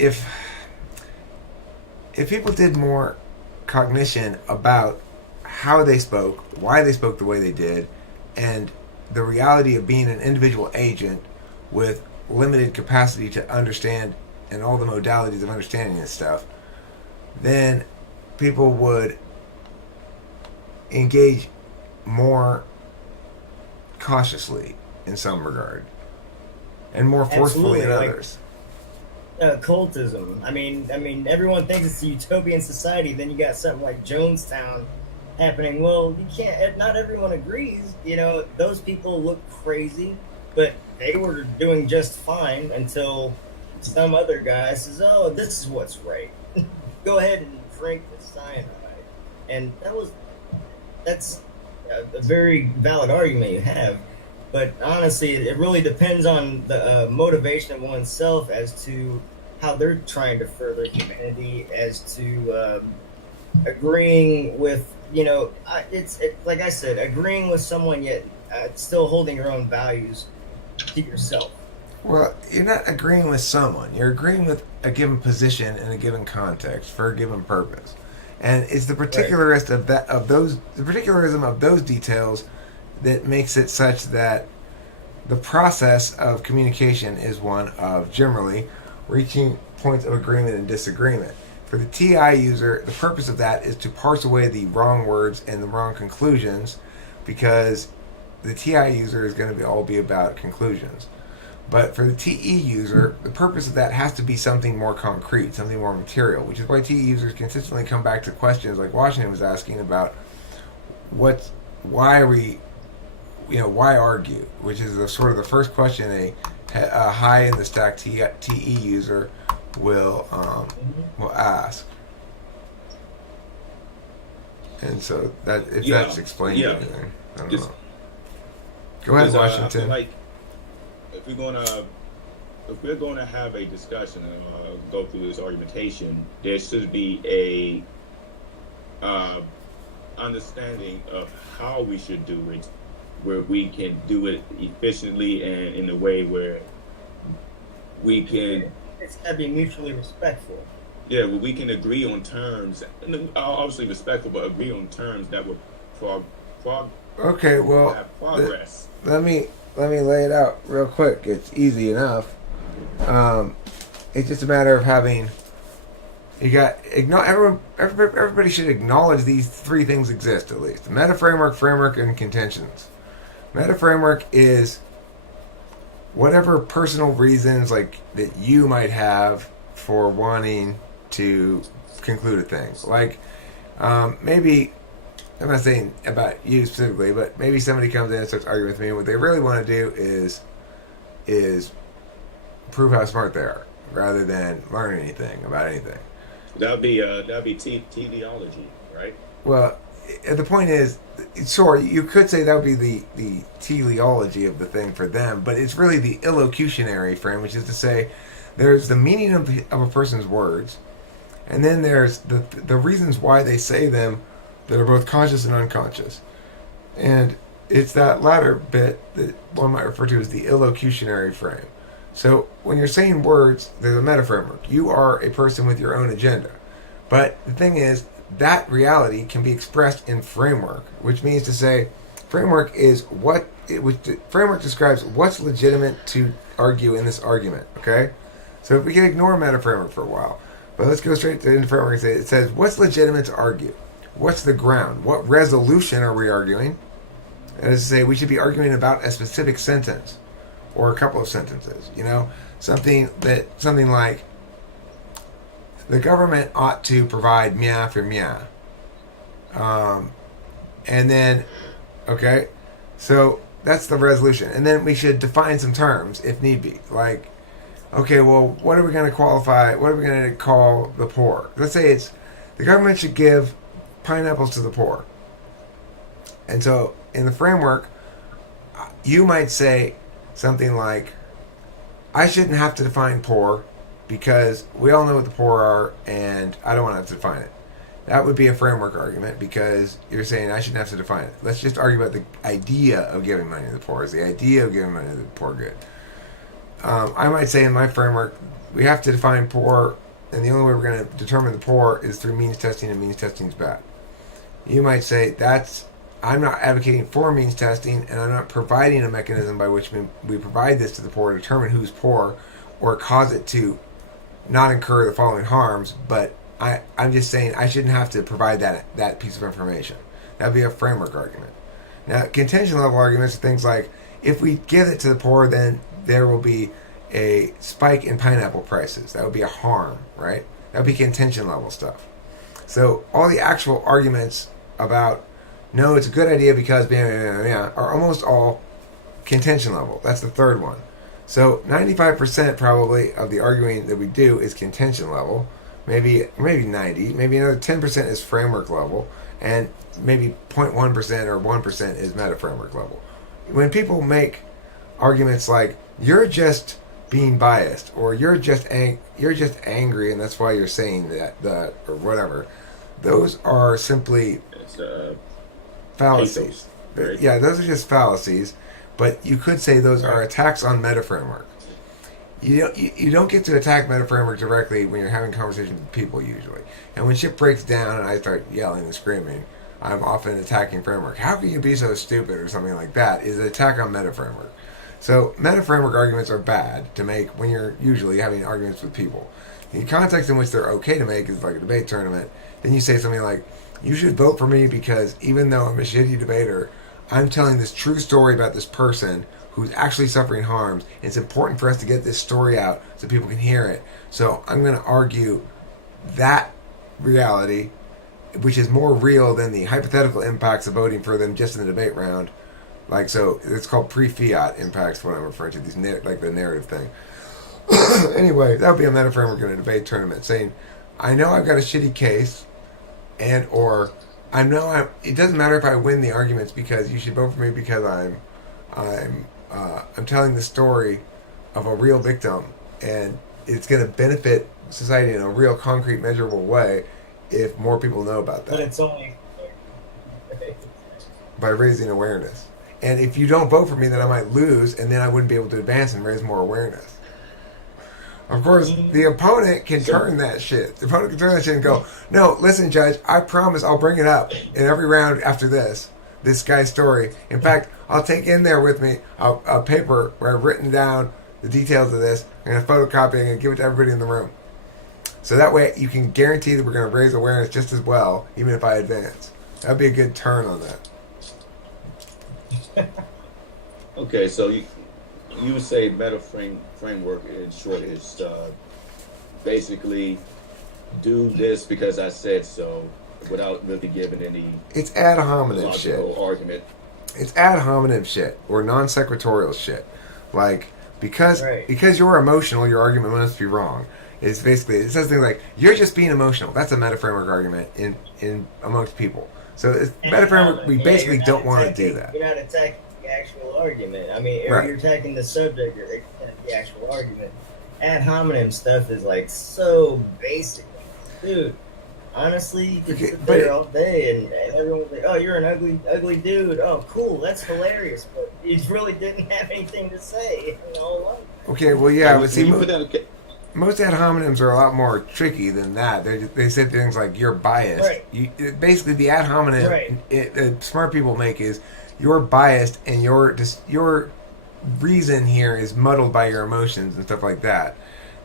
if people did more cognition about how they spoke, why they spoke the way they did, and the reality of being an individual agent with limited capacity to understand and all the modalities of understanding this stuff, then people would engage more cautiously in some regard and more forcefully Absolutely, in like others. cultism. I mean, everyone thinks it's a utopian society. Then you got something like Jonestown happening. Well, you can't. Not everyone agrees. Those people look crazy, but they were doing just fine until some other guy says, "Oh, this is what's right. Go ahead and drink the cyanide." And that's a very valid argument you have. But honestly, it really depends on the motivation of oneself as to how they're trying to further humanity, as to agreeing with, like I said, agreeing with someone yet still holding your own values to yourself. Well, you're not agreeing with someone. You're agreeing with a given position in a given context for a given purpose, and it's the Right. the particularism of those details that makes it such that the process of communication is one of generally reaching points of agreement and disagreement. For the TI user, the purpose of that is to parse away the wrong words and the wrong conclusions, because the TI user is going to all be about conclusions. But for the TE user, the purpose of that has to be something more concrete, something more material, which is why TE users consistently come back to questions like Washington was asking about why are we, why argue, which is sort of the first question a high in the stack TE user will Hmm. will ask. And so that if Yeah, that's explaining yeah. anything, I don't Just know. Go ahead, because I feel Washington. like if we're gonna if we're going to have a discussion and go through this argumentation, there should be a understanding of how we should do it, where we can do it efficiently and in a way where we can, It's got to be mutually respectful. yeah, where we can agree on terms, and obviously respectful, but agree on terms that would prog- prog- Okay, well, have progress. let me lay it out real quick. It's easy enough. Um, it's just a matter of having. You got everybody should acknowledge these three things exist at least: meta framework, framework, and contentions. Meta framework is whatever personal reasons like that you might have for wanting to conclude a thing. Like maybe I'm not saying about you specifically, but maybe somebody comes in and starts arguing with me, and what they really want to do is prove how smart they are, rather than learn anything about anything. That'd be teleology, right? Well, the point is, sure, you could say that would be the teleology of the thing for them, but it's really the illocutionary frame, which is to say, there's the meaning of a person's words, and then there's the reasons why they say them that are both conscious and unconscious. And it's that latter bit that one might refer to as the illocutionary frame. So when you're saying words, there's a meta framework. You are a person with your own agenda. But the thing is, that reality can be expressed in framework, which means to say, framework is framework describes what's legitimate to argue in this argument. Okay, so if we can ignore meta framework for a while, but let's go straight to the framework and say it says what's legitimate to argue. What's the ground? What resolution are we arguing? And as I say, we should be arguing about a specific sentence or a couple of sentences. Something like the government ought to provide meow for meow. And then, okay, so that's the resolution. And then we should define some terms if need be. Like, okay, well, what are we going to qualify? What are we going to call the poor? Let's say it's the government should give pineapples to the poor. And so in the framework, you might say something like, I shouldn't have to define poor because we all know what the poor are and I don't want to have to define it. That would be a framework argument because you're saying I shouldn't have to define it. Let's just argue about the idea of giving money to the poor. Is the idea of giving money to the poor good? I might say in my framework we have to define poor, and the only way we're going to determine the poor is through means testing, and means testing is bad. You might say I'm not advocating for means testing, and I'm not providing a mechanism by which we provide this to the poor to determine who's poor or cause it to not incur the following harms, but I'm just saying I shouldn't have to provide that piece of information. That would be a framework argument. Now, contention level arguments are things like, if we give it to the poor, then there will be a spike in pineapple prices. That would be a harm, right? That would be contention level stuff. So all the actual arguments about, no, it's a good idea because blah, blah, blah, blah, are almost all contention level. That's the third one. So 95% probably of the arguing that we do is contention level. Maybe 90. Maybe another 10% is framework level. And maybe 0.1% or 1% is meta framework level. When people make arguments like, you're just being biased, or you're just angry and that's why you're saying that or whatever, those are simply fallacies. Pathos, right? Yeah, those are just fallacies, but you could say those are attacks on meta framework. You don't get to attack meta framework directly when you're having conversations with people usually. And when shit breaks down and I start yelling and screaming, I'm often attacking framework. How can you be so stupid or something like that is an attack on meta framework. So meta framework arguments are bad to make when you're usually having arguments with people. The context in which they're okay to make is like a debate tournament. Then you say something like, you should vote for me because even though I'm a shitty debater, I'm telling this true story about this person who's actually suffering harms. It's important for us to get this story out so people can hear it. So I'm going to argue that reality, which is more real than the hypothetical impacts of voting for them just in the debate round. Like, so it's called pre-fiat impacts, what I'm referring to, these like the narrative thing. Anyway, that would be a meta framework in a debate tournament, saying, I know I've got a shitty case, and or it doesn't matter if I win the arguments because you should vote for me because I'm telling the story of a real victim, and it's going to benefit society in a real, concrete, measurable way if more people know about that. But it's only by raising awareness. And if you don't vote for me, then I might lose, and then I wouldn't be able to advance and raise more awareness. Of course, the opponent can turn that shit. The opponent can turn that shit and go, no, listen, Judge, I promise I'll bring it up in every round after this guy's story. In fact, I'll take in there with me a paper where I've written down the details of this. I'm going to photocopy it and give it to everybody in the room. So that way you can guarantee that we're going to raise awareness just as well, even if I advance. That'd be a good turn on that. Okay, so you would say meta framework in short is basically do this because I said so without really giving any it's ad hominem logical shit. argument. It's ad hominem shit or non sequitorial shit. Like because you're emotional, your argument must be wrong. It's basically it says things like you're just being emotional. That's a meta framework argument in amongst people. So it's meta framework. We basically don't want to do that. You're not attacking the actual argument. I mean, you're attacking the subject or the actual argument. Ad hominem stuff is like so basic, dude. Honestly, you could sit there all day and everyone's like, "Oh, you're an ugly dude." Oh, cool, that's hilarious. But he really didn't have anything to say in the whole life. Okay, well, yeah, but see, most ad hominems are a lot more tricky than that. They say things like "you're biased." Right. Basically, the ad hominem smart people make is you're biased and your reason here is muddled by your emotions and stuff like that.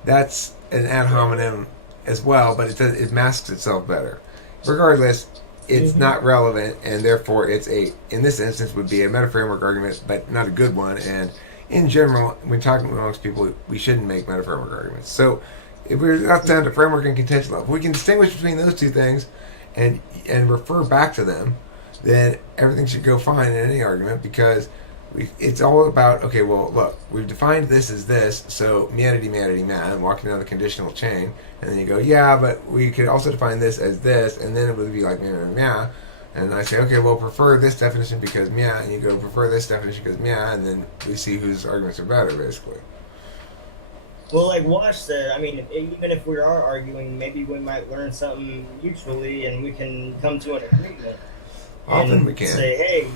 That's an ad hominem as well, but it masks itself better. Regardless, it's not relevant, and therefore it's in this instance would be a meta framework argument, but not a good one. And in general, when talking amongst people, we shouldn't make meta framework arguments. So if we're not down to framework and contention level, we can distinguish between those two things and refer back to them, then everything should go fine in any argument because it's all about, okay, well, look, we've defined this as this, so meanity, I'm walking down the conditional chain, and then you go, yeah, but we could also define this as this, and then it would be like, meow, and I say, okay, well, prefer this definition because meow, and you go, prefer this definition because meow, and then we see whose arguments are better, basically. Well, like Wash said, I mean, even if we are arguing, maybe we might learn something mutually, and we can come to an agreement. Often and we can. say, hey,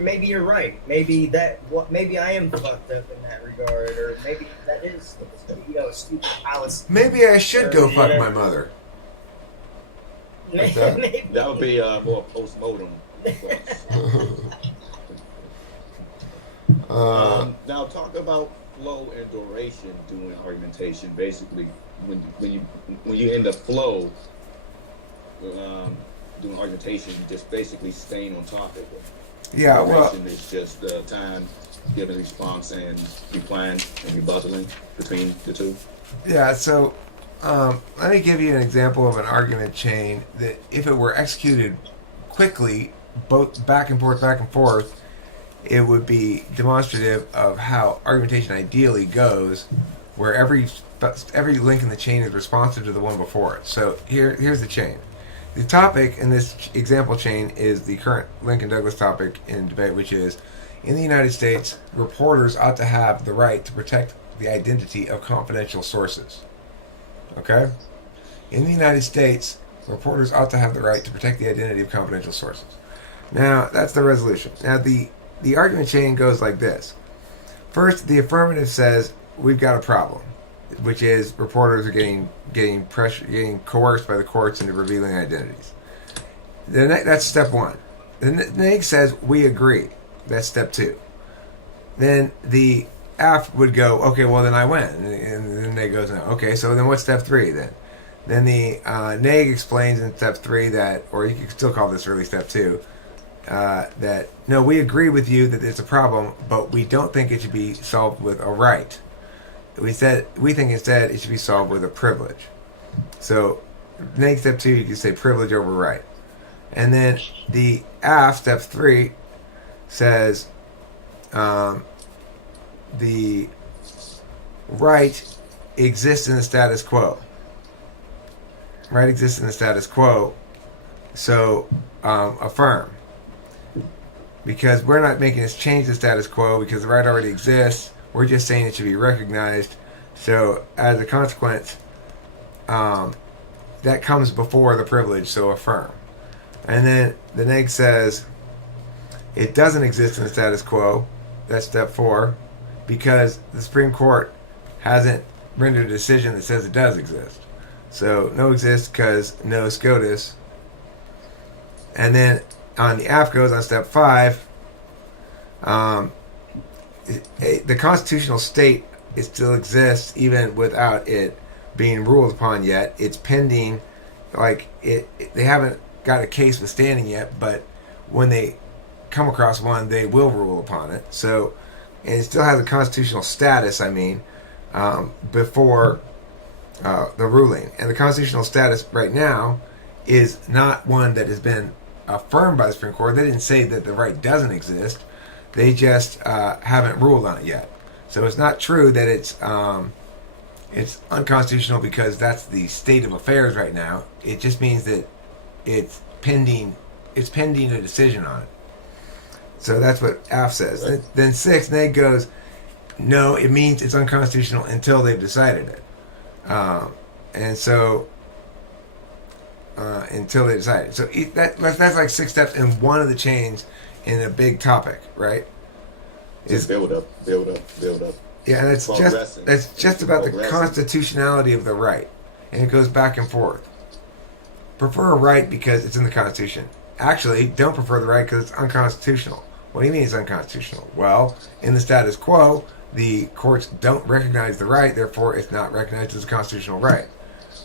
maybe you're right. Maybe I am fucked up in that regard, or maybe that is a stupid policy. Maybe I should go fuck whatever. my mother. Maybe. That would be more post-mortem. Now talk about flow and duration doing argumentation. Basically, when you end the flow doing argumentation, just basically staying on topic. Yeah, well, duration is just time giving response and replying and rebuttaling between the two. yeah. So let me give you an example of an argument chain that, if it were executed quickly, both back and forth, it would be demonstrative of how argumentation ideally goes, where every link in the chain is responsive to the one before it. So here's the chain. The topic in this example chain is the current Lincoln Douglas topic in debate, which is, in the United States, reporters ought to have the right to protect the identity of confidential sources. Okay? In the United States, reporters ought to have the right to protect the identity of confidential sources. Now, that's the resolution. Now, the argument chain goes like this. First, the affirmative says we've got a problem, which is reporters are getting coerced by the courts into revealing identities. That's step one. The neg says we agree. That's step two. Then the af would go, okay, well then I win, and then neg goes, no. Okay, so then what's step three then? Then the neg explains in step three that, or you could still call this really step two, that no, we agree with you that it's a problem, but we don't think it should be solved with a right. We think instead it should be solved with a privilege. So, next step two, you can say privilege over right. And then the af, step three, says the right exists in the status quo. Right exists in the status quo, so affirm. Because we're not making us change the status quo because the right already exists. We're just saying it should be recognized. So as a consequence, that comes before the privilege, so affirm. And then the neg says it doesn't exist in the status quo. That's step four, because the Supreme Court hasn't rendered a decision that says it does exist. So no exists because no SCOTUS. And then on the AF goes on step five, the constitutional state, it still exists even without it being ruled upon yet. It's pending, they haven't got a case withstanding yet, but when they come across one, they will rule upon it. So, and it still has a constitutional status, before the ruling. And the constitutional status right now is not one that has been affirmed by the Supreme Court. They didn't say that the right doesn't exist. They just haven't ruled on it yet. So it's not true that it's unconstitutional because that's the state of affairs right now. It just means that it's pending a decision on it. So that's what AF says. Right. Then 6, neg goes, no, it means it's unconstitutional until they've decided it. And so until they decide it. So that's like 6 steps in one of the chains in a big topic, right? Just build up. Yeah, and that's just about the constitutionality of the right, and it goes back and forth. Prefer a right because it's in the Constitution. Actually, don't prefer the right because it's unconstitutional. What do you mean it's unconstitutional? Well, in the status quo, the courts don't recognize the right, therefore it's not recognized as a constitutional right.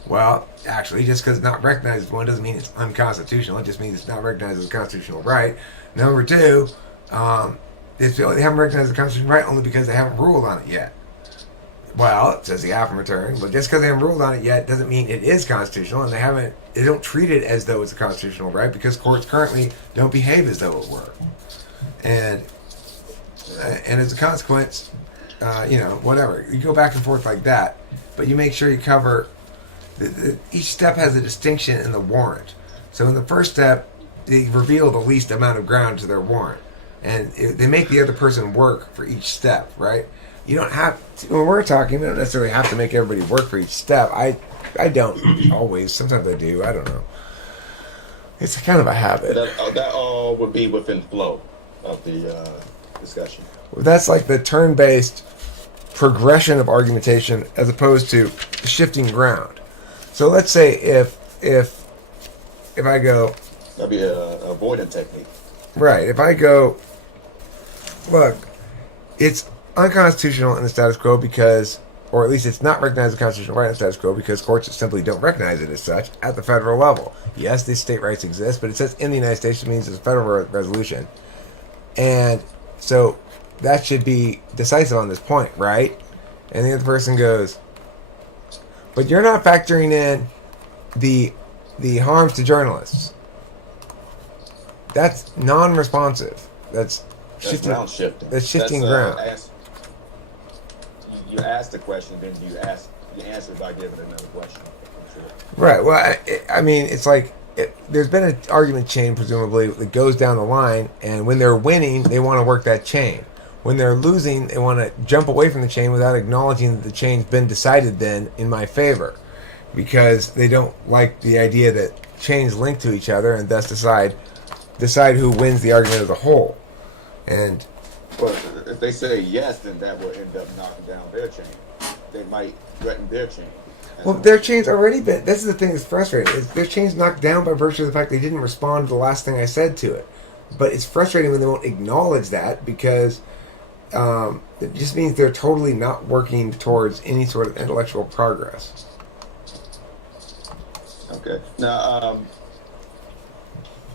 Well, actually, just because it's not recognized as one doesn't mean it's unconstitutional. It just means it's not recognized as a constitutional right. Number 2, they haven't recognized the constitutional right only because they haven't ruled on it yet. Well, it says the affirmative, but just because they haven't ruled on it yet doesn't mean it is constitutional, and they don't treat it as though it's a constitutional right because courts currently don't behave as though it were. And as a consequence, whatever. You go back and forth like that, but you make sure you cover each step has a distinction in the warrant. So in the first step, they reveal the least amount of ground to their warrant, and they make the other person work for each step, right? You don't have to, when we're talking, you don't necessarily have to make everybody work for each step. I don't always. Sometimes I do. I don't know. It's kind of a habit. That all would be within flow of the discussion. That's like the turn-based progression of argumentation as opposed to shifting ground. So let's say if I go, That'd be a avoidance technique. right, if I go, look, it's unconstitutional in the status quo because, or at least it's not recognized as constitutional right in the status quo because courts simply don't recognize it as such at the federal level. Yes, these state rights exist, but it says in the United States, it means it's a federal resolution. And so that should be decisive on this point, right? And the other person goes, but you're not factoring in the harms to journalists. That's non-responsive. That's shifting. Ground shifting. That's shifting ground. You ask the question, then you answer by giving another question. Right. Well, I mean, it's like there's been an argument chain, presumably, that goes down the line, and when they're winning, they want to work that chain. When they're losing, they want to jump away from the chain without acknowledging that the chain's been decided then in my favor, because they don't like the idea that chains link to each other and thus decide who wins the argument as a whole. And well, if they say yes, then that will end up knocking down their chain. They might threaten their chain. well, their chain's already been. This is the thing that's frustrating. Their chain's knocked down by virtue of the fact they didn't respond to the last thing I said to it. But it's frustrating when they won't acknowledge that because it just means they're totally not working towards any sort of intellectual progress. Okay. Now,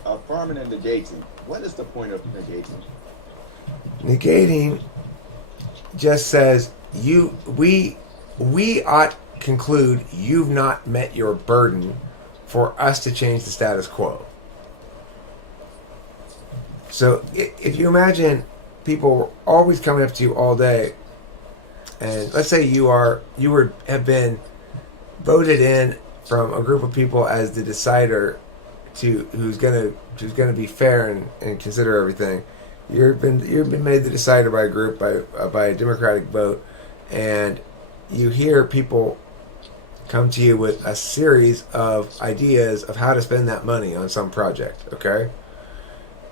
affirming and negating. What is the point of negating? Negating just says we ought conclude you've not met your burden for us to change the status quo. So if you imagine people always coming up to you all day, and let's say have been voted in from a group of people as the decider who's gonna be fair and consider everything. You've been made the decider by a group by a democratic vote, and you hear people come to you with a series of ideas of how to spend that money on some project. Okay,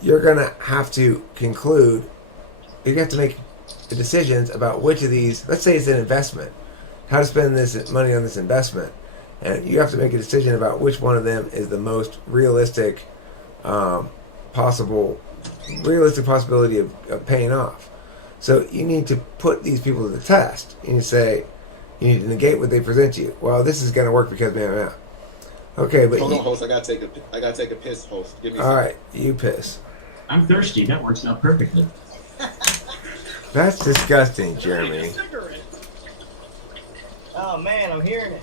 you're gonna have to conclude. You have to make the decisions about which of these. Let's say it's an investment. How to spend this money on this investment, and you have to make a decision about which one of them is the most realistic possibility of paying off. So you need to put these people to the test. You need to say, you need to negate what they present to you. Well, this is going to work because man. Okay, but hold on, host. I gotta take a piss, host. Give me. All right, you piss. I'm thirsty. That works out perfectly. That's disgusting, Jeremy. Oh man, I'm hearing it.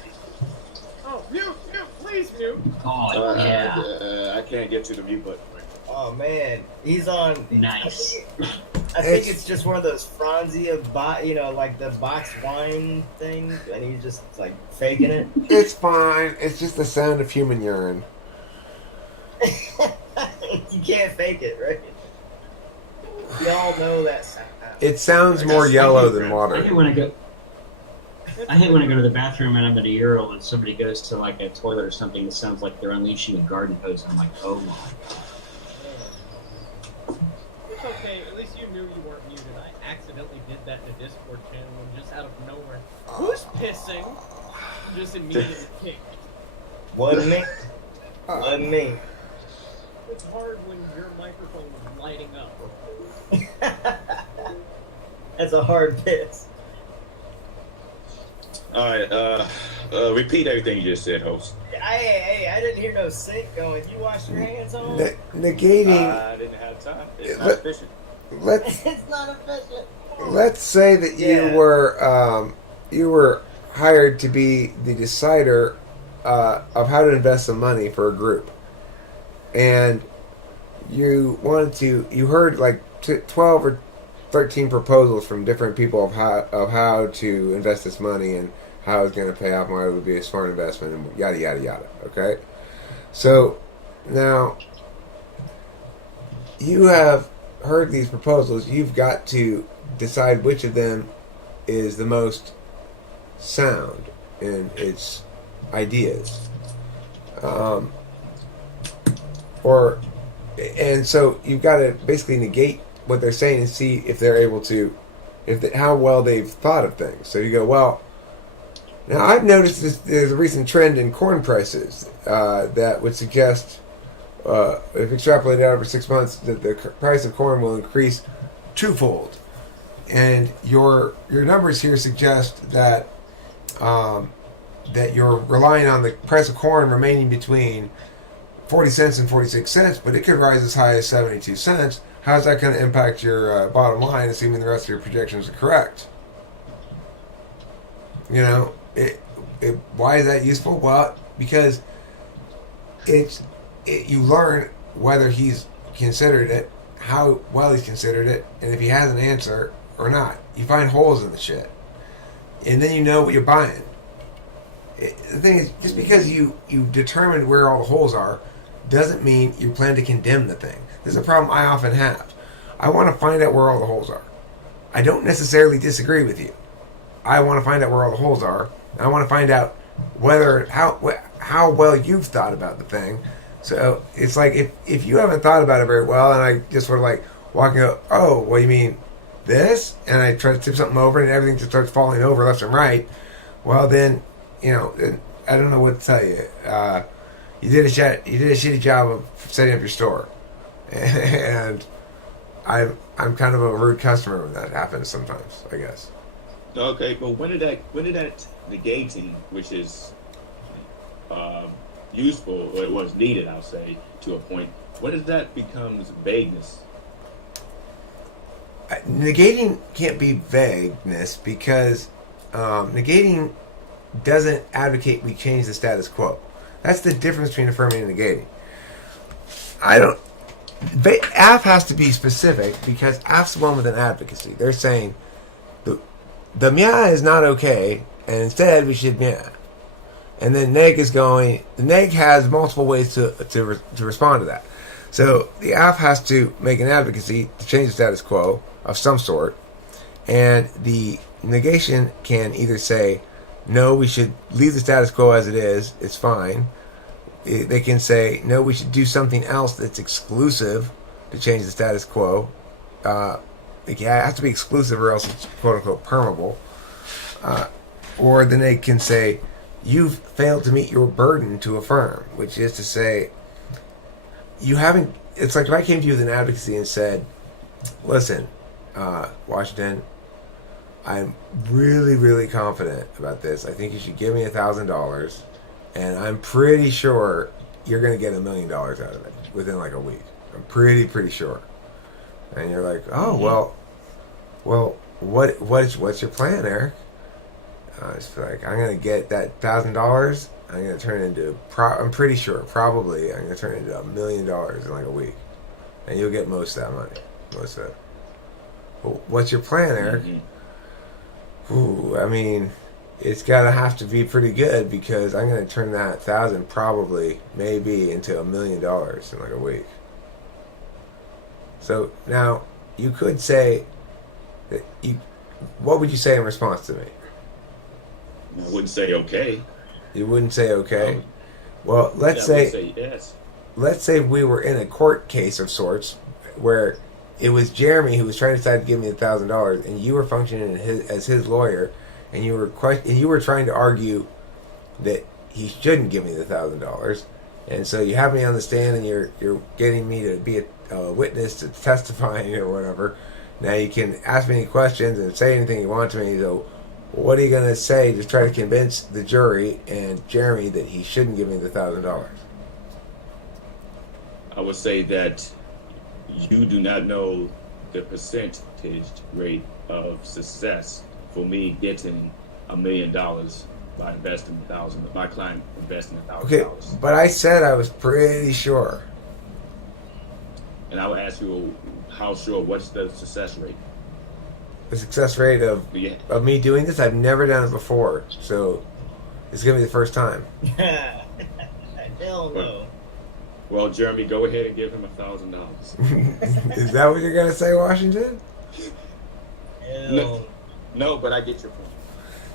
Oh, mute, please mute. Oh, yeah. I can't get to the mute button. Oh man, he's on. Nice. I think it's just one of those Franzia, like the box wine thing, and he's just like faking it. It's fine. It's just the sound of human urine. You can't fake it, right? Y'all know that sound. It sounds more yellow than I water. hate when I go to the bathroom and I'm at a urinal and somebody goes to like a toilet or something that sounds like they're unleashing a garden hose. I'm like, oh my. It's okay. At least you knew you weren't muted. I accidentally did that in the Discord channel and just out of nowhere. Who's pissing? Just immediately kicked. Wasn't me. Wasn't me. It's hard when your microphone is lighting up. That's a hard piss. All right. Repeat everything you just said, host. Hey, I didn't hear no sink going. You wash your hands on? Negating. I didn't have time. It's not efficient. It's not efficient. Let's say that you were hired to be the decider of how to invest some money for a group, and you heard like 12 or 13 proposals from different people of how to invest this money and how it's going to pay off, why it would be a smart investment, and yada yada yada. Okay, so now you have heard these proposals. You've got to decide which of them is the most sound in its ideas. and so you've got to basically negate what they're saying and see if they're able to, how well they've thought of things. So you go, well, now I've noticed there's a recent trend in corn prices that would suggest, if extrapolated out over 6 months, that the price of corn will increase twofold. And your numbers here suggest that that you're relying on the price of corn remaining between 40 cents and 46 cents, but it could rise as high as 72 cents. How's that going to impact your bottom line, assuming the rest of your projections are correct? You know, why is that useful? Well, because you learn whether he's considered it, how well he's considered it, and if he has an answer or not. You find holes in the shit, and then you know what you're buying. The thing is, just because you determined where all the holes are doesn't mean you plan to condemn the thing. This is a problem I often have. I want to find out where all the holes are. I don't necessarily disagree with you. I want to find out where all the holes are. I want to find out how well you've thought about the thing. So it's like if you haven't thought about it very well, and I just sort of like walking up, oh, what do you mean this? And I try to tip something over, and everything just starts falling over left and right. Well, then, you know, I don't know what to tell you. You did a shitty job of setting up your store, and I'm kind of a rude customer when that happens sometimes, I guess. Okay, but when did that negating, which is useful, or it was needed, I'll say, to a point, when does that becomes vagueness? Negating can't be vagueness because negating doesn't advocate we change the status quo. That's the difference between affirming and negating. AF has to be specific because AF's the one with an advocacy. They're saying the mia is not okay, and instead we should mia. And then neg is going. The neg has multiple ways to respond to that. So the AF has to make an advocacy to change the status quo of some sort, and the negation can either say, no, we should leave the status quo as it is, it's fine. They can say, no, we should do something else that's exclusive to change the status quo. It has to be exclusive or else it's quote-unquote permeable. Or then they can say, you've failed to meet your burden to affirm, which is to say, you haven't... It's like if I came to you with an advocacy and said, listen, Washington, I'm really, really confident about this. I think you should give me $1,000, and I'm pretty sure you're going to get $1 million out of it within like a week. I'm pretty sure. And you're like, oh, well, what's your plan, Eric? It's like, I'm going to get that $1,000. I'm going to turn it into, I'm pretty sure, probably, I'm going to turn it into $1 million in like a week. And you'll get most of that money. Most of it. Well, what's your plan, Eric? Mm-hmm. Ooh, I mean, it's gotta have to be pretty good because I'm gonna turn that 1,000 probably, maybe, into $1 million in like a week. So now you could say that what would you say in response to me? I wouldn't say okay. You wouldn't say okay. Well, let's say yes. Let's say we were in a court case of sorts where it was Jeremy who was trying to decide to give me $1,000, and you were functioning as his lawyer, and you were trying to argue that he shouldn't give me the $1,000, and so you have me on the stand, and you're getting me to be a witness to testifying or whatever. Now you can ask me any questions and say anything you want to me. So, what are you going to say to try to convince the jury and Jeremy that he shouldn't give me the $1,000? I would say that you do not know the percentage rate of success for me getting $1 million by investing $1,000. My client investing $1,000. Okay, but I said I was pretty sure. And I would ask you, how sure? What's the success rate? The success rate of me doing this, I've never done it before, so it's gonna be the first time. Hell no. Well, Jeremy, go ahead and give him $1,000. Is that what you're gonna say, Washington? No, but I get your point.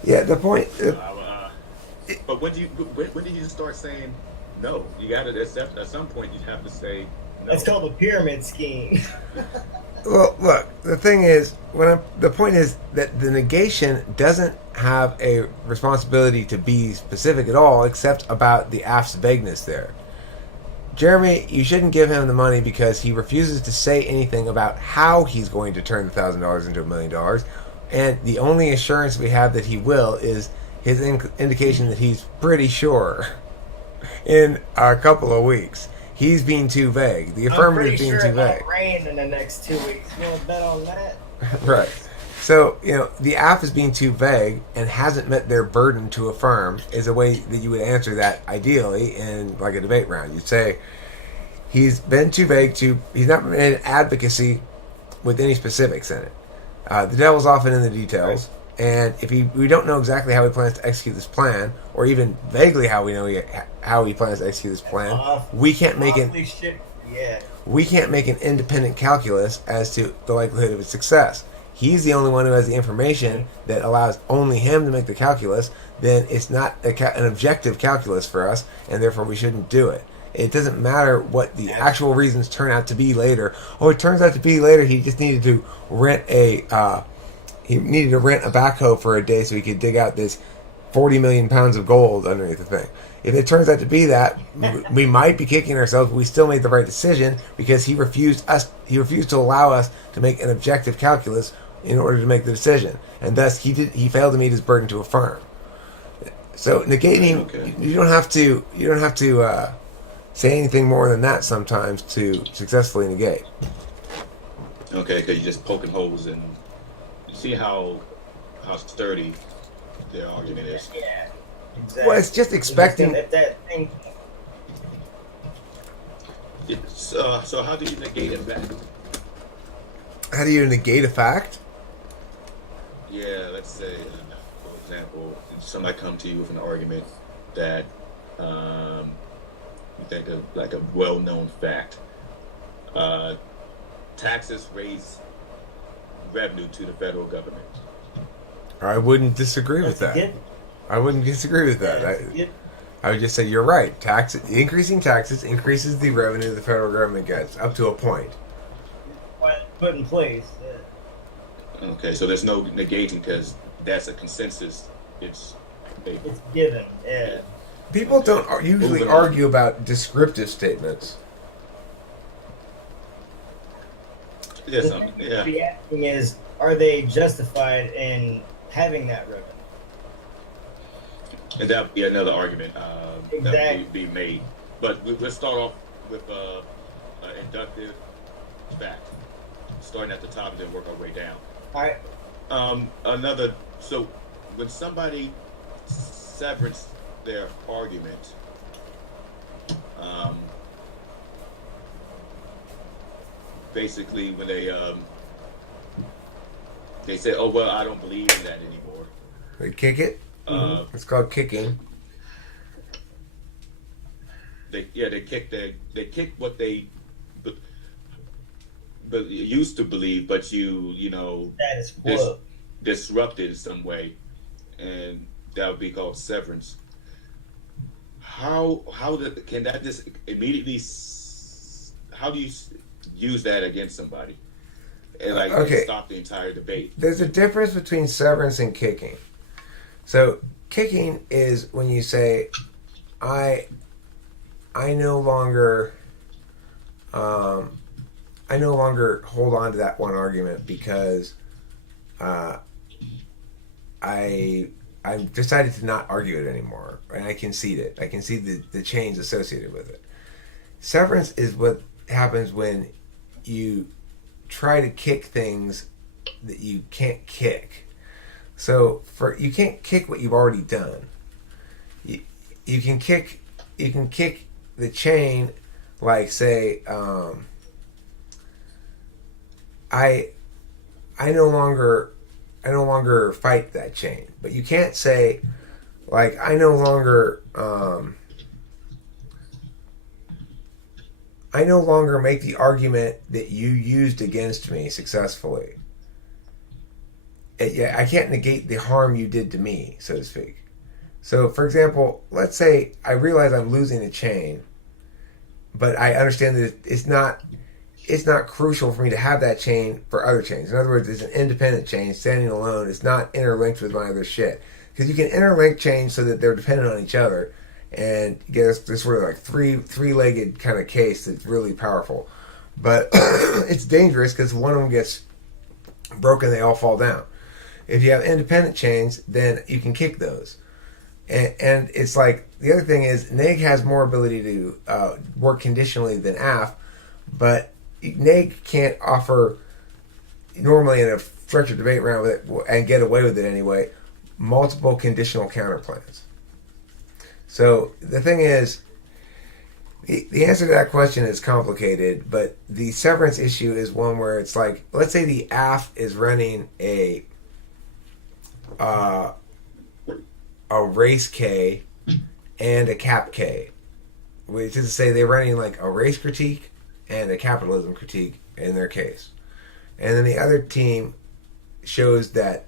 Yeah, the point. But when did you start saying no. You got to accept. At some point, you have to say no. That's called a pyramid scheme. Well, look, the thing is, the point is that the negation doesn't have a responsibility to be specific at all, except about the aft's vagueness there. Jeremy, you shouldn't give him the money because he refuses to say anything about how he's going to turn the $1,000 into $1 million, and the only assurance we have that he will is his indication that he's pretty sure in a couple of weeks. He's being too vague. The affirmative being too vague. It's rain in the next 2 weeks. You want to bet on that? Right. So, the app is being too vague and hasn't met their burden to affirm is a way that you would answer that ideally in like a debate round. You'd say, he's been too vague he's not made advocacy with any specifics in it. The devil's often in the details. Right. And if we don't know exactly how he plans to execute this plan, or even vaguely how we know how he plans to execute this plan, we can't make we can't make an independent calculus as to the likelihood of its success. He's the only one who has the information that allows only him to make the calculus. Then it's not an objective calculus for us, and therefore we shouldn't do it. It doesn't matter what the actual reasons turn out to be later. Oh, it turns out to be later he just needed to rent a backhoe for a day so he could dig out this 40 million pounds of gold underneath the thing. If it turns out to be that, we might be kicking ourselves, but we still made the right decision because he refused to allow us to make an objective calculus in order to make the decision. And thus he failed to meet his burden to affirm. So negating, okay. you don't have to say anything more than that sometimes to successfully negate. Okay, because you're just poking holes and see how sturdy their argument is. Yeah, exactly. Well, it's just expecting that thing. So how do you negate a fact? How do you negate a fact? Yeah, let's say, for example, somebody come to you with an argument that you think of like a well-known fact. Taxes raise revenue to the federal government. I wouldn't disagree with that. I wouldn't disagree with that. I would just say you're right. Increasing taxes increases the revenue the federal government gets up to a point. Put in place. Yeah. Okay, so there's no negating because that's a consensus. It's given. Yeah. People don't usually argue about descriptive statements. Yes, The asking is, are they justified in having that revenue? And that would be another argument Exactly. that would be made. But let's start off with inductive fact, starting at the top and then work our way down. All right. So when somebody severs their argument, basically when they say, "Oh well, I don't believe in that anymore." They kick it. It's called kicking. They kick what they but used to believe, but you know disrupted in some way, and that would be called severance. Can that just immediately? How do you use that against somebody and stop the entire debate? There's a difference between severance and kicking. So kicking is when you say, I no longer hold on to that one argument because I decided to not argue it anymore, and I concede it. I concede the chains associated with it. Severance is what happens when you try to kick things that you can't kick. So you can't kick what you've already done. You can kick the chain, like say, I no longer fight that chain. But you can't say, like, I no longer make the argument that you used against me successfully. I can't negate the harm you did to me, so to speak. So, for example, let's say I realize I'm losing a chain, but I understand that it's not crucial for me to have that chain for other chains. In other words, it's an independent chain standing alone. It's not interlinked with my other shit. Because you can interlink chains so that they're dependent on each other and get this sort of like three-legged kind of case that's really powerful. But it's dangerous because one of them gets broken, they all fall down. If you have independent chains, then you can kick those. And it's like, the other thing is, neg has more ability to work conditionally than af, but neg can't offer, normally in a structured debate round with it, and get away with it anyway, multiple conditional counterplans. So the thing is, the answer to that question is complicated, but the severance issue is one where it's like, let's say the AF is running a race K and a cap K, which is to say they're running like a race critique and a capitalism critique in their case. And then the other team shows that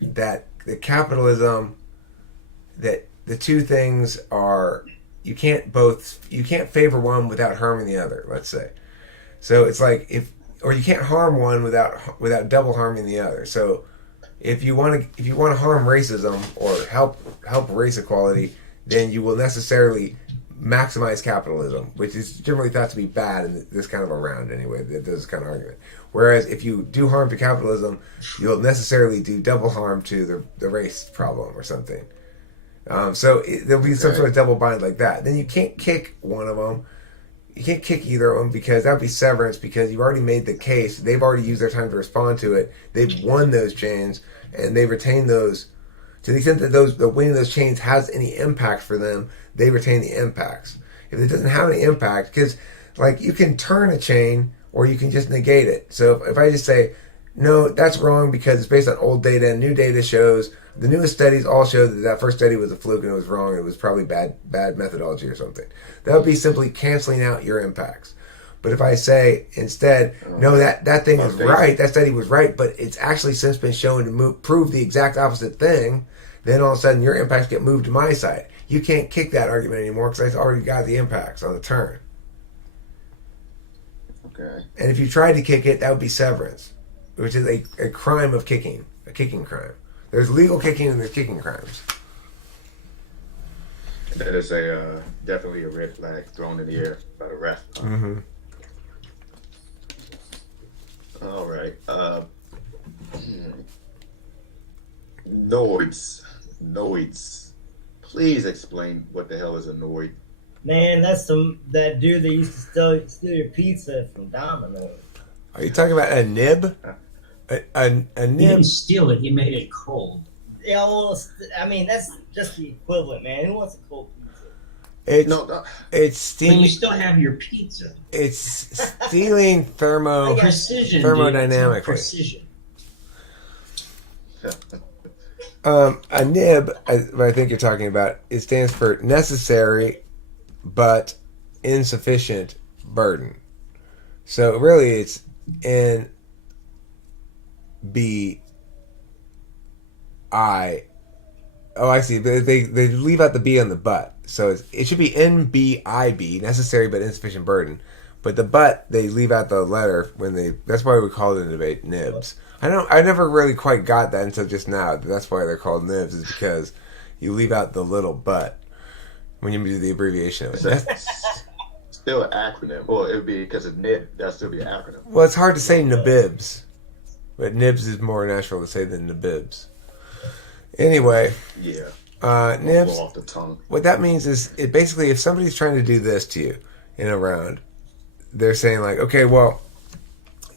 that the capitalism, that the two things are, you can't favor one without harming the other, let's say. So it's like, or you can't harm one without double harming the other. So if you want to harm racism or help race equality, then you will necessarily maximize capitalism, which is generally thought to be bad in this kind of a round anyway, this kind of argument. Whereas if you do harm to capitalism, you'll necessarily do double harm to the race problem or something. So there'll be some sort of double bind like that. Then you can't kick one of them. You can't kick either of them because that would be severance, because you've already made the case. They've already used their time to respond to it. They've won those chains, and they retain those. To the extent that the winning those chains has any impact for them, they retain the impacts. If it doesn't have any impact, because like you can turn a chain or you can just negate it. So if I just say, no, that's wrong because it's based on old data, and new data shows, the newest studies all show that first study was a fluke and it was wrong. It was probably bad methodology or something. That would be simply canceling out your impacts. But if I say instead, no, that thing is right, that study was right, but it's actually since been shown to prove the exact opposite thing, then all of a sudden your impacts get moved to my side. You can't kick that argument anymore because I already got the impacts on the turn. Okay. And if you tried to kick it, that would be severance, which is a crime of kicking, a kicking crime. There's legal kicking and there's kicking crimes. That is definitely a red flag thrown in the air by the ref. Mm-hmm. All right. Noids. Please explain what the hell is a noid. Man, that's that dude that used to steal your pizza from Domino's. Are you talking about a nib? A He nib? didn't steal it. He made it cold. Yeah, well, I mean, that's just the equivalent, man. Who wants a cold pizza? It's No. it's But stealing. you still have your pizza. It's stealing Precision. thermodynamically. Dude. Precision. A nib, what I think you're talking about, it stands for necessary but insufficient burden. So really, it's NBI. Oh, I see. They leave out the B on the but, so it should be NBIB, necessary but insufficient burden. But the but, they leave out the letter when they. That's why we call it in the debate nibs. I never really quite got that until just now. That's why they're called nibs, is because you leave out the little but when you do the abbreviation of it. That's still an acronym. Well, it would be because of nib. That'd still be an acronym. Well, it's hard to say nibibs, but nibs is more natural to say than nibibs. Anyway, Yeah. nibs. Blow off the tongue. What that means is, it basically, if somebody's trying to do this to you in a round, they're saying like, okay, well,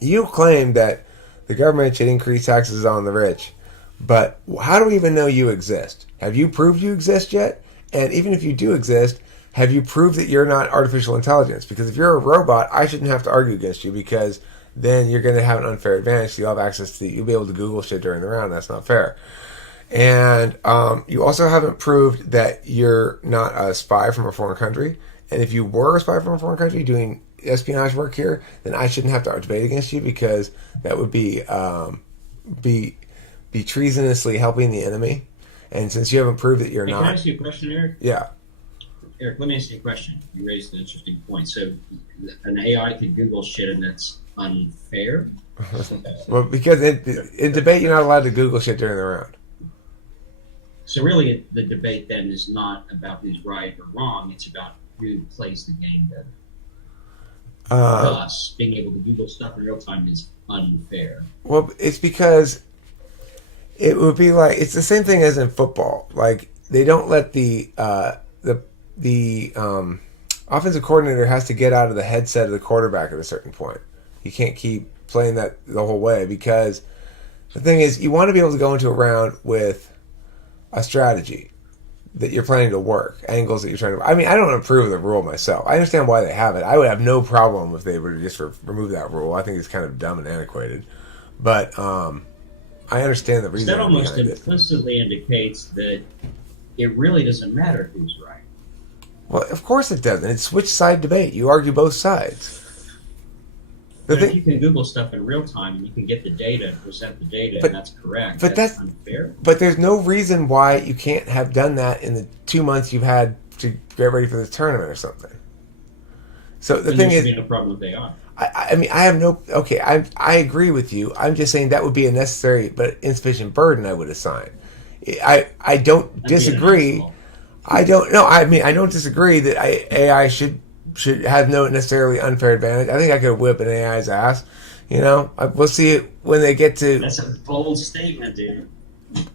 you claim that the government should increase taxes on the rich, but how do we even know you exist? Have you proved you exist yet? And even if you do exist, have you proved that you're not artificial intelligence? Because if you're a robot, I shouldn't have to argue against you, because then you're going to have an unfair advantage. You'll have access to, you'll be able to Google shit during the round. That's not fair. And you also haven't proved that you're not a spy from a foreign country. And if you were a spy from a foreign country doing espionage work here, then I shouldn't have to debate against you, because that would be treasonously helping the enemy. And since you haven't proved that you're Hey, can I not, ask you a question, Eric? yeah. Eric, let me ask you a question. You raised an interesting point. So, an AI could Google shit and that's unfair? Well, because in debate, you're not allowed to Google shit during the round. So, really, the debate then is not about who's right or wrong. It's about who plays the game better. Thus, being able to Google stuff in real time is unfair. Well, it's because it would be like it's the same thing as in football. Like they don't let the offensive coordinator has to get out of the headset of the quarterback at a certain point. You can't keep playing that the whole way because the thing is you want to be able to go into a round with a strategy that you're planning to work, angles that you're trying to. I mean, I don't approve of the rule myself. I understand why they have it. I would have no problem if they were to just remove that rule. I think it's kind of dumb and antiquated, but I understand the reason. That almost behind it. implicitly indicates that it really doesn't matter who's right. Well, of course it doesn't. It's which side debate. You argue both sides. But if you can Google stuff in real time and you can get the data and present the data and that's correct, but that's unfair. But there's no reason why you can't have done that in the 2 months you've had to get ready for this tournament or something. So the thing is, there should be no problem with AI. I mean, I have no. Okay, I agree with you. I'm just saying that would be a necessary but insufficient burden I would assign. I don't disagree. I don't. No, I mean I don't disagree that AI should have no necessarily unfair advantage. I think I could whip an AI's ass. You know, we'll see it when they get to. That's a bold statement, dude.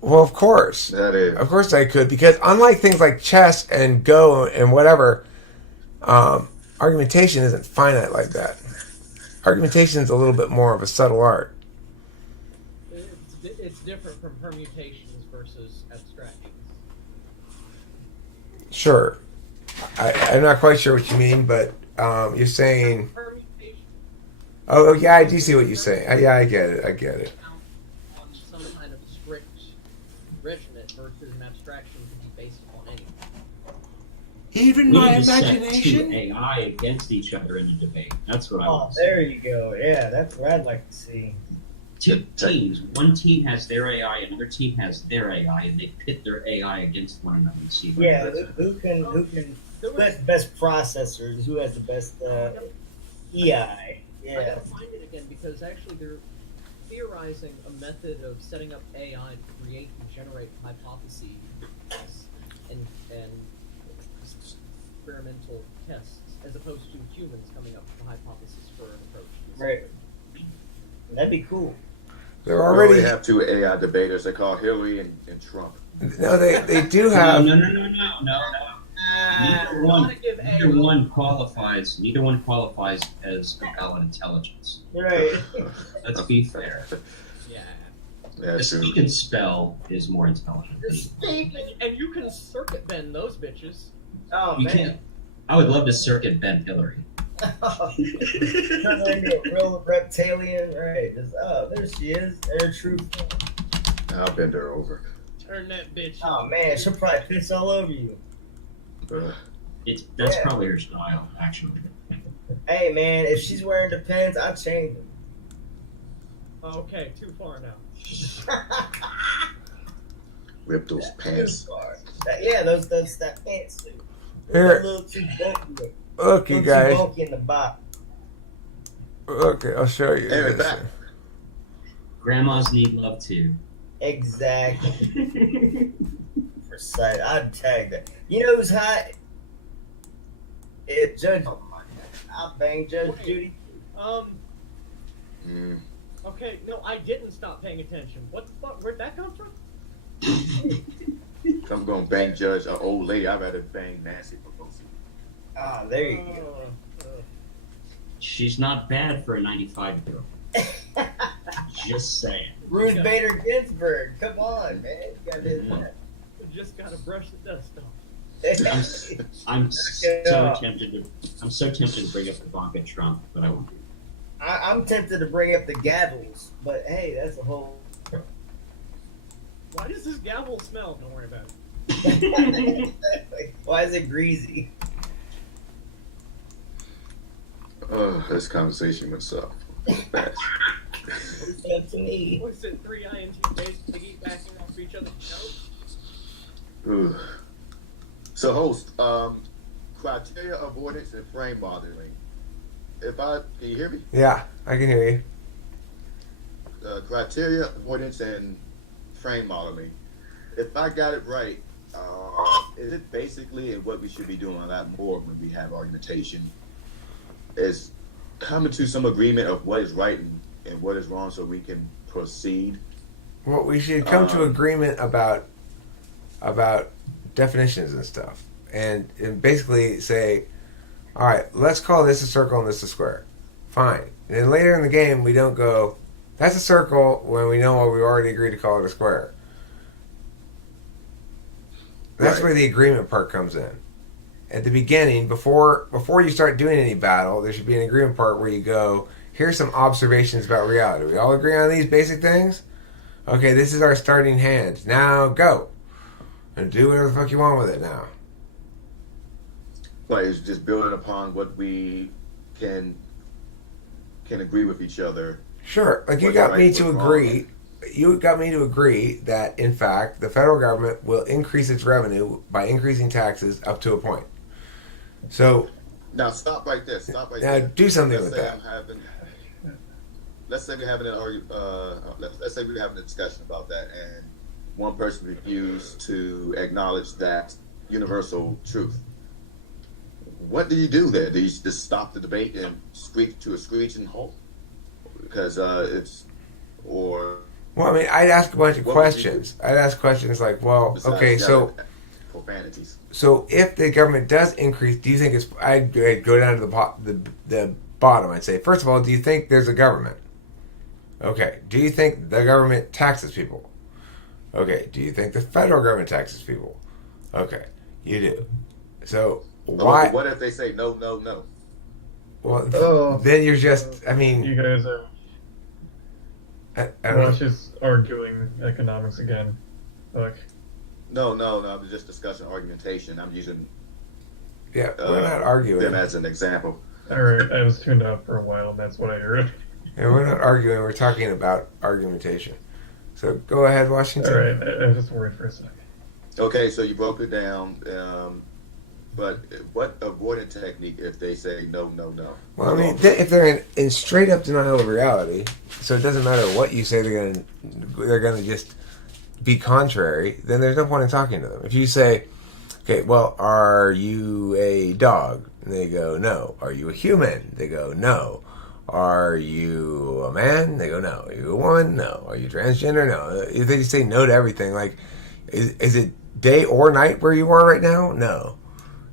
Well, of course, That is. of course I could because unlike things like chess and Go and whatever, argumentation isn't finite like that. Argumentation is a little bit more of a subtle art. It's different from permutations versus abstractions. Sure. I'm not quite sure what you mean, but you're saying... Permutation. Oh, yeah, I do see what you're saying. Yeah, I get it. On some kind of strict regiment versus an abstraction could be based upon anything. Even We my need to set imagination? two AI against each other in a debate. That's what I Oh, want to there you go. Yeah, that's what I'd like to see. Two teams. One team has their AI, another team has their AI, and they pit their AI against one another and see what Yeah, wins. who can There who has the best processors? Who has the best EI? I Yeah. gotta find it again because actually they're theorizing a method of setting up AI to create and generate hypotheses and experimental tests, as opposed to humans coming up with a hypothesis for an approach. To this Right. That'd be cool. They're We already... already have two AI debaters. They call Hillary and Trump. No, they do have... No. Neither one, wanna give neither AI one qualifies. Neither one qualifies as a valid intelligence. Right. Let's be fair. Yeah. Yeah, The true. speak and spell is more intelligent. And you can circuit bend those bitches. Oh You man. can't. I would love to circuit bend Hillary. Turn her into a real reptilian, right? Just, oh, there she is. Her true form. I'll bend her over. Turn that bitch. Oh man, she'll probably piss all over you. That's Yeah. probably her style, actually. Hey man, if she's wearing the pants, I'll change them. Okay, too far now. Rip those pants. Yeah, that pantsuit. Here. A little too bulky. Look, you guys. Too bulky in the bottom. Okay, I'll show you. Hey, back. Grandmas need love too. Exactly. Precise. I'd tag that. You know who's hot? If Judge. Oh my God. I'll bang Judge Judy. Mm. Okay, no, I didn't stop paying attention. What the fuck? Where'd that come from? If I'm gonna bang Judge, an old lady, I'd rather bang Nancy Pelosi. Ah, there you go. She's not bad for a 95-year-old. Just saying. Ruth Bader Ginsburg. Come on, man. You gotta do that. Just gotta brush the dust off. I'm so tempted to bring up Ivanka Trump, but I won't. I'm tempted to bring up the gavels, but hey, that's a whole. Why does this gavel smell? Don't worry about it. Why is it greasy? This conversation went south fast. It's up to me. What's it? 3 INT days to keep backing off each other's nose? Ooh. So, host, criteria avoidance and frame modeling. Can you hear me? Yeah, I can hear you. Criteria avoidance and frame modeling. If I got it right, is it basically, and what we should be doing a lot more when we have argumentation, is coming to some agreement of what is right and what is wrong, so we can proceed. Well, we should come to agreement about definitions and stuff, and basically say, all right, let's call this a circle and this a square. Fine. And then later in the game, we don't go, that's a circle when we know we already agreed to call it a square. That's Right. where the agreement part comes in. At the beginning, before you start doing any battle, there should be an agreement part where you go, here's some observations about reality. We all agree on these basic things? Okay, this is our starting hand. Now go. And do whatever the fuck you want with it now. But it's just building upon what we can agree with each other. Sure. Like you What's got right, me what's to wrong. agree. You got me to agree that, in fact, the federal government will increase its revenue by increasing taxes up to a point. So Now stop right there. Stop right now there. do something Let's with say that. let's say we're having let's say we're having a discussion about that, and one person refused to acknowledge that universal truth. What do you do there? Do you just stop the debate and screech to a screeching halt? Because or Well, I mean, I'd ask a bunch of What would you do? questions. I'd ask questions like, well, besides okay, so profanities. so if the government does increase, do you think it's? I'd go down to the bottom. I'd say, first of all, do you think there's a government? Okay. Do you think the government taxes people? Okay. Do you think the federal government taxes people? Okay, you do. So why? What if they say no, no, no? Well, Oh. then you're just. I mean, You guys are I don't know. just arguing economics again. Look, No. I'm just discussing argumentation. I'm using Yeah, we're not arguing. them as an example. alright, I was tuned out for a while and that's what I heard. Yeah, we're not arguing. We're talking about argumentation. So go ahead, Washington. Alright, I was just worried for a second. Okay, so you broke it down. But what avoidant technique if they say no, no, no? Well, I mean, if they're in straight up denial of reality, so it doesn't matter what you say, they're gonna just be contrary. Then there's no point in talking to them. If you say, okay, well, are you a dog? And they go, no. Are you a human? They go, no. Are you a man? They go, no. Are you a woman? No. Are you transgender? No. If they just say no to everything, like, is it day or night where you are right now? No.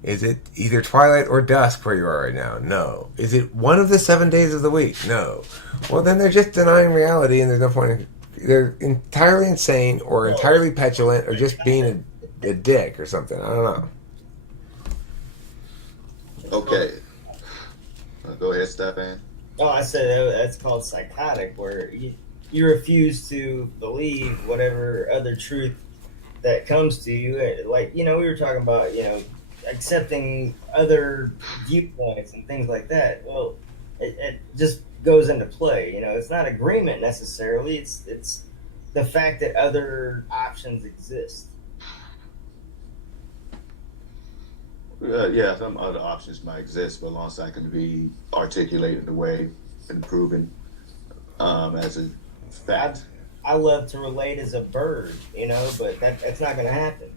Is it either twilight or dusk where you are right now? No. Is it one of the 7 days of the week? No. Well, then they're just denying reality, and there's no point in... They're entirely insane or entirely petulant or just being a dick or something. I don't know. Okay. Go ahead, Stefan. Oh, I said that's called psychotic, where you refuse to believe whatever other truth that comes to you. Like, we were talking about, accepting other viewpoints and things like that. Well, it just goes into play. It's not agreement necessarily. It's the fact that other options exist. Yeah, some other options might exist, but alongside can be articulated in a way and proven as a fact. I love to relate as a bird, but that's not going to happen.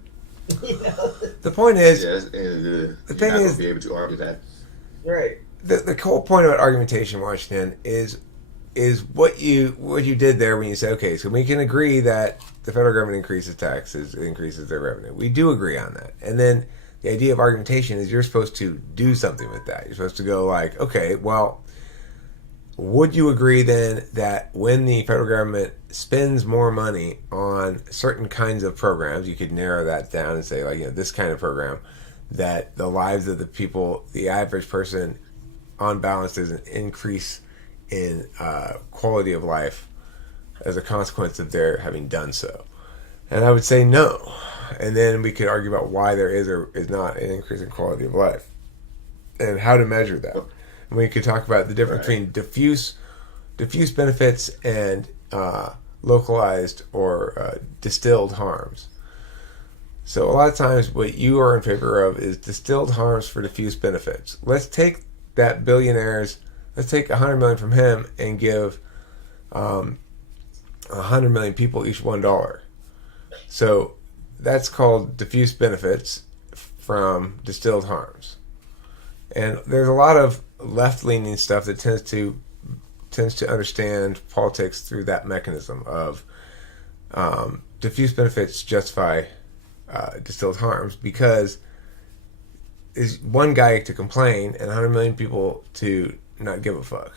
The point is, Yes, the you're thing not is, gonna be able to argue that. Right. the whole point about argumentation, Washington, is what you did there when you say, okay, so we can agree that the federal government increases taxes, it increases their revenue. We do agree on that. And then the idea of argumentation is you're supposed to do something with that. You're supposed to go like, okay, well, would you agree then that when the federal government spends more money on certain kinds of programs, you could narrow that down and say, like, this kind of program, that the lives of the people, the average person, on balance, there's an increase in quality of life as a consequence of their having done so? And I would say no. And then we could argue about why there is or is not an increase in quality of life and how to measure that. And we could talk about the difference between diffuse benefits and localized or distilled harms. So a lot of times what you are in favor of is distilled harms for diffuse benefits. Let's take that billionaire's, let's take 100 million from him and give 100 million people each $1. So that's called diffuse benefits from distilled harms. And there's a lot of left-leaning stuff that tends to understand politics through that mechanism of diffuse benefits justify distilled harms, because is one guy to complain and 100 million people to not give a fuck.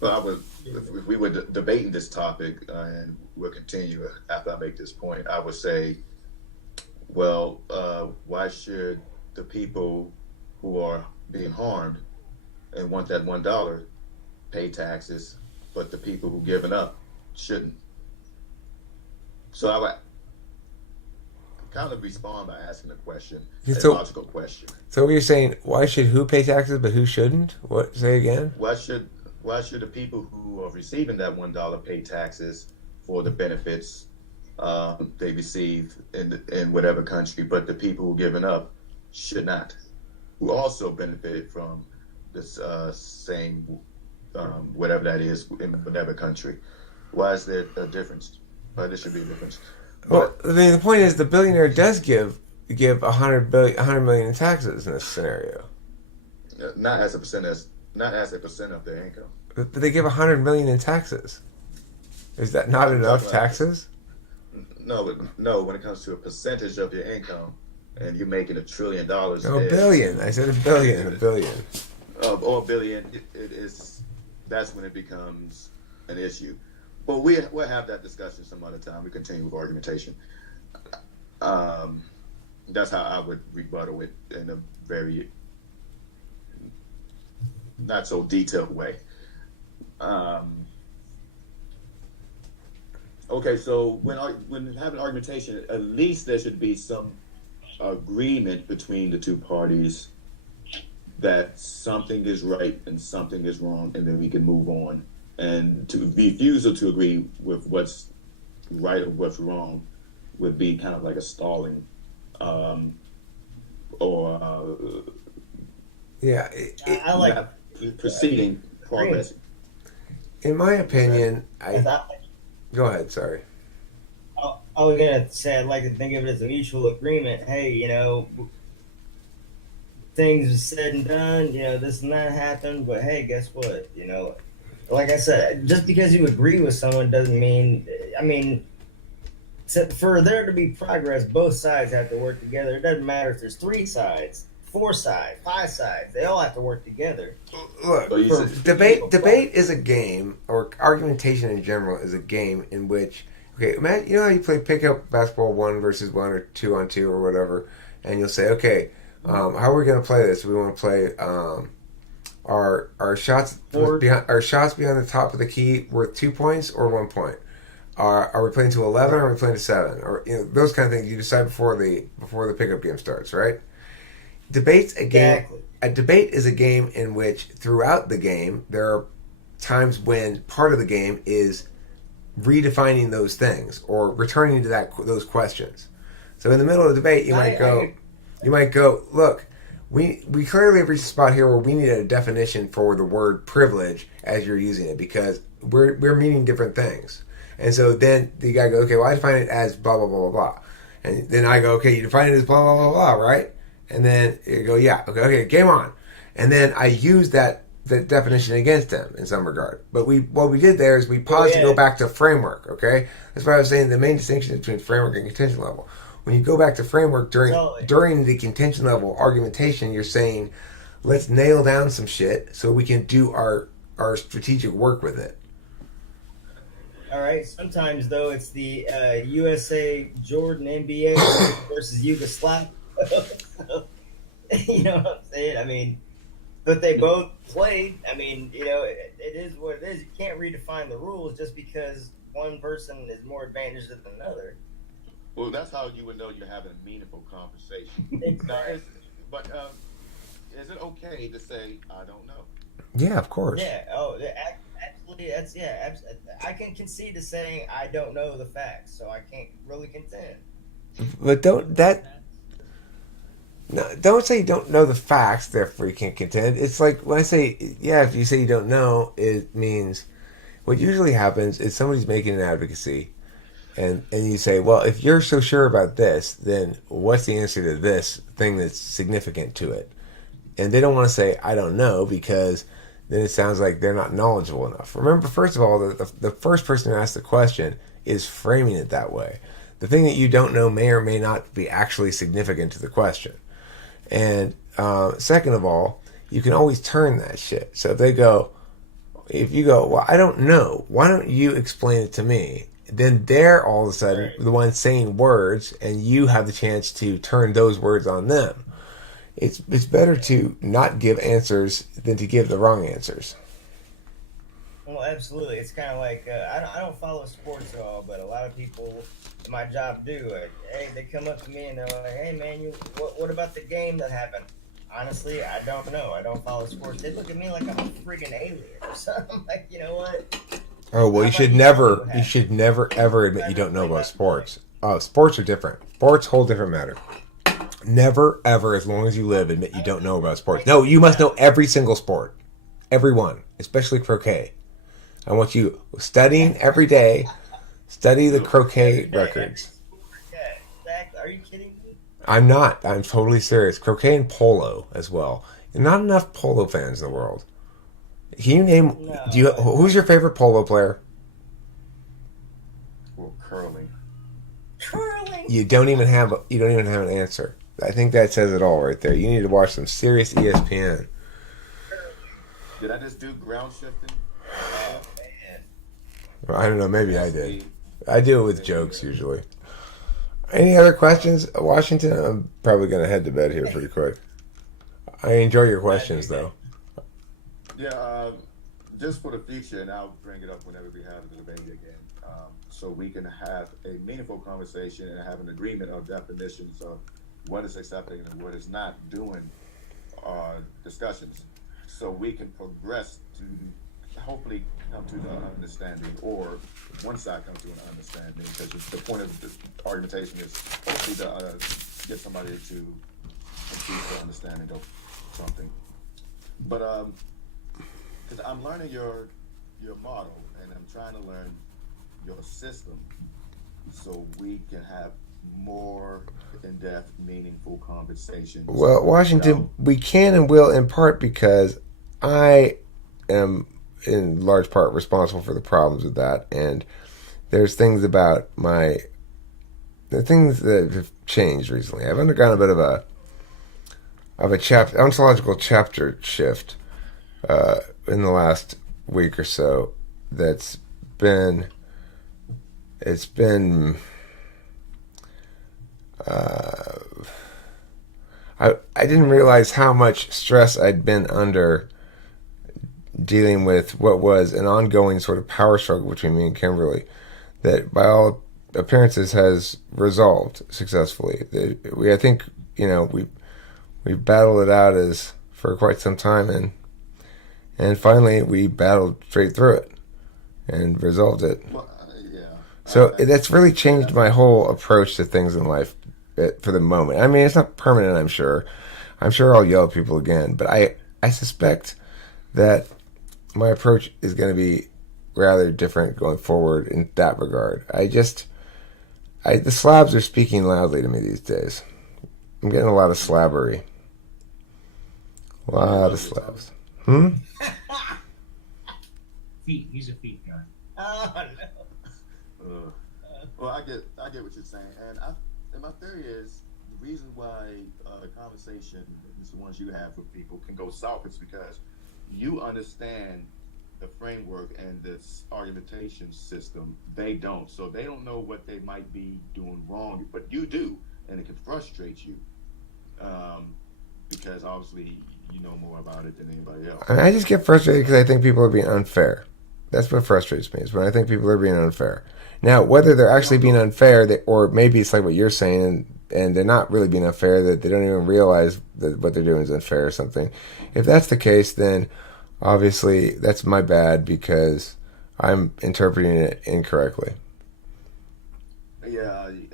Well, if we were debating this topic, and we'll continue after I make this point, I would say, well, why should the people who are being harmed and want that $1 pay taxes, but the people who giving up shouldn't? So I would kind of respond by asking a question, a logical question. So what you're saying, why should who pay taxes but who shouldn't? What? Say again? Why should the people who are receiving that $1 pay taxes for the benefits they receive in whatever country, but the people who are giving up should not, who also benefited from this same whatever that is in whatever country? Why is there a difference? There should be a difference. Well, I mean, the point is the billionaire does give 100 million in taxes in this scenario. Not as a percent of their income. But they give 100 million in taxes. Is that not enough taxes? No. When it comes to a percentage of your income, and you're making $1 trillion. No, a billion. I said a billion. Or a billion. It is. That's when it becomes an issue. But we'll have that discussion some other time. We continue with argumentation. That's how I would rebuttal it in a very not so detailed way. Okay, so when having argumentation, at least there should be some agreement between the two parties that something is right and something is wrong, and then we can move on. And to refusal to agree with what's right or what's wrong would be kind of like a stalling, Yeah, I like proceeding progress. in my opinion, go ahead. Sorry. I was gonna say I'd like to think of it as a mutual agreement. Hey, things are said and done. This and that happened, but hey, guess what? Like I said, just because you agree with someone doesn't mean. For there to be progress, both sides have to work together. It doesn't matter if there's 3 sides, 4 sides, 5 sides. They all have to work together. Look, debate is a game, or argumentation in general is a game in which, okay, imagine, how you play pickup basketball 1 versus 1 or 2 on 2 or whatever, and you'll say, okay, how are we going to play this? We want to play our shots behind the top of the key worth 2 points or 1 point. Are we playing to 11 or are we playing to 7? Or those kind of things you decide before the pickup game starts, right? Debate's a game. Exactly. A debate is a game in which throughout the game there are times when part of the game is redefining those things or returning to those questions. So in the middle of the debate, you might go, look, we clearly have reached a spot here where we need a definition for the word privilege as you're using it, because we're meaning different things. And so then the guy goes, okay, well, I define it as blah, blah, blah, blah, blah. And then I go, okay, you define it as blah, blah, blah, blah, right? And then you go, yeah, okay, game on. And then I use that definition against him in some regard. But what we did there is we paused to go back to framework, okay? That's why I was saying the main distinction between framework and contention level. When you go back to framework during the contention level argumentation, you're saying, let's nail down some shit so we can do our strategic work with it. All right. Sometimes, though, it's the USA Jordan NBA versus Yugoslavia. You know what I'm saying? But they both played. It is what it is. You can't redefine the rules just because one person is more advantaged than another. Well, that's how you would know you're having a meaningful conversation. Exactly. But is it okay to say, I don't know? Yeah, of course. Yeah. Oh, absolutely. Actually, I can concede to saying I don't know the facts, so I can't really contend. But don't say you don't know the facts, therefore you can't contend. It's like when I say, yeah, if you say you don't know, it means what usually happens is somebody's making an advocacy, and you say, well, if you're so sure about this, then what's the answer to this thing that's significant to it? And they don't want to say, I don't know, because then it sounds like they're not knowledgeable enough. Remember, first of all, the first person who asked the question is framing it that way. The thing that you don't know may or may not be actually significant to the question. And second of all, you can always turn that shit. So if you go, well, I don't know, why don't you explain it to me? Then they're all of a sudden the ones saying words, and you have the chance to turn those words on them. It's better to not give answers than to give the wrong answers. Well, absolutely. It's kind of like I don't follow sports at all, but a lot of people in my job do. Like, hey, they come up to me and they're like, "Hey, man, what about the game that happened?" Honestly, I don't know. I don't follow sports. They look at me like I'm a freaking alien or something. I'm like, you know what? Oh well, you should never ever admit you don't know about sports. Oh, sports are different. Sports, whole different matter. Never, ever, as long as you live, admit you don't know about sports. No, you must know every single sport. Every one. Especially croquet. I want you studying every day. Study the croquet records. Exactly. Are you kidding me? I'm not. I'm totally serious. Croquet and polo as well. Not enough polo fans in the world. Can you name... No. Who's your favorite polo player? Well, curling. Curling. You don't even have an answer. I think that says it all right there. You need to watch some serious ESPN. Did I just do ground shifting? Man. I don't know. Maybe I did. I do it with jokes usually. Any other questions, Washington? I'm probably going to head to bed here pretty quick. I enjoy your questions, though. Yeah, just for the future, and I'll bring it up whenever we have the debate again, so we can have a meaningful conversation and have an agreement of definitions of what is accepting and what is not doing discussions, so we can progress to hopefully come to the understanding, or one side come to an understanding, because the point of the argumentation is hopefully to get somebody to increase the understanding of something. But because I'm learning your model, and I'm trying to learn your system, so we can have more in-depth, meaningful conversations. Well, Washington, we can and will in part because I am in large part responsible for the problems with that, and there's things about the things that have changed recently. I've undergone a bit of a ontological chapter shift in the last week or so. I didn't realize how much stress I'd been under dealing with what was an ongoing sort of power struggle between me and Kimberly that by all appearances has resolved successfully. I think we battled it out for quite some time, and finally we battled straight through it and resolved it. Well, yeah. So that's really changed my whole approach to things in life for the moment. I mean, it's not permanent, I'm sure. I'm sure I'll yell at people again, but I suspect that my approach is going to be rather different going forward in that regard. The slabs are speaking loudly to me these days. I'm getting a lot of slabbery. A lot of slabs. Feet. He's a feet guy. Oh no. Well, I get what you're saying, and my theory is the reason why the conversation, the ones you have with people, can go south is because you understand the framework and this argumentation system. They don't, so they don't know what they might be doing wrong, but you do, and it can frustrate you because obviously you know more about it than anybody else. I just get frustrated because I think people are being unfair. That's what frustrates me, is when I think people are being unfair. Now, whether they're actually being unfair, or maybe it's like what you're saying, and they're not really being unfair, that they don't even realize that what they're doing is unfair or something. If that's the case, then obviously that's my bad, because I'm interpreting it incorrectly. Yeah, you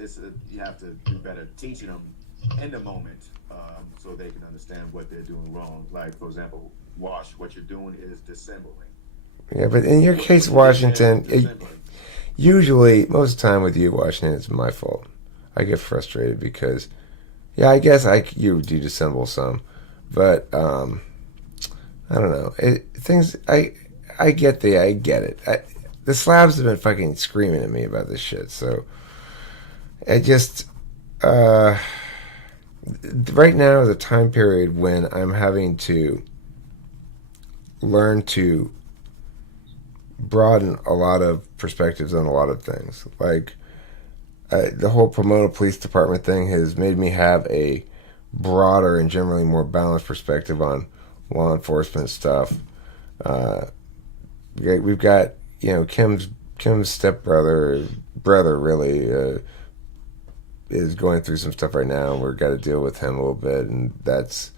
have to do better teaching them in the moment, so they can understand what they're doing wrong. Like, for example, Wash, what you're doing is dissembling. Yeah, but in your case, Washington, usually, most of the time with you, Washington, it's my fault. I get frustrated because, yeah, I guess you do dissemble some, but I don't know. I get it. The slabs have been fucking screaming at me about this shit, so I just right now is a time period when I'm having to learn to broaden a lot of perspectives on a lot of things. Like the whole Pomona Police Department thing has made me have a broader and generally more balanced perspective on law enforcement stuff. We've got, Kim's stepbrother, brother really, is going through some stuff right now, and we've got to deal with him a little bit, and that's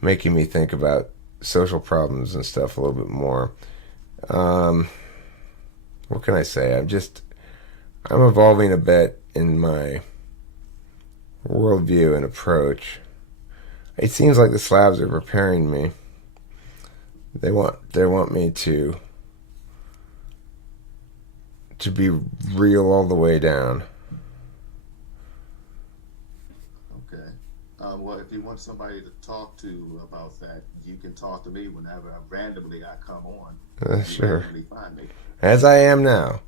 making me think about social problems and stuff a little bit more. What can I say? I'm evolving a bit in my worldview and approach. It seems like the slabs are preparing me. They want me to be real all the way down. Okay. Well, if you want somebody to talk to about that, you can talk to me whenever randomly I come on. Sure. Randomly find me. As I am now.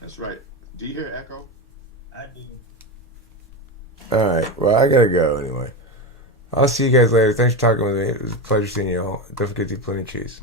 That's right. Do you hear echo? I do. Alright, well, I gotta go anyway. I'll see you guys later. Thanks for talking with me. It was a pleasure seeing you all. Don't forget to eat plenty of cheese.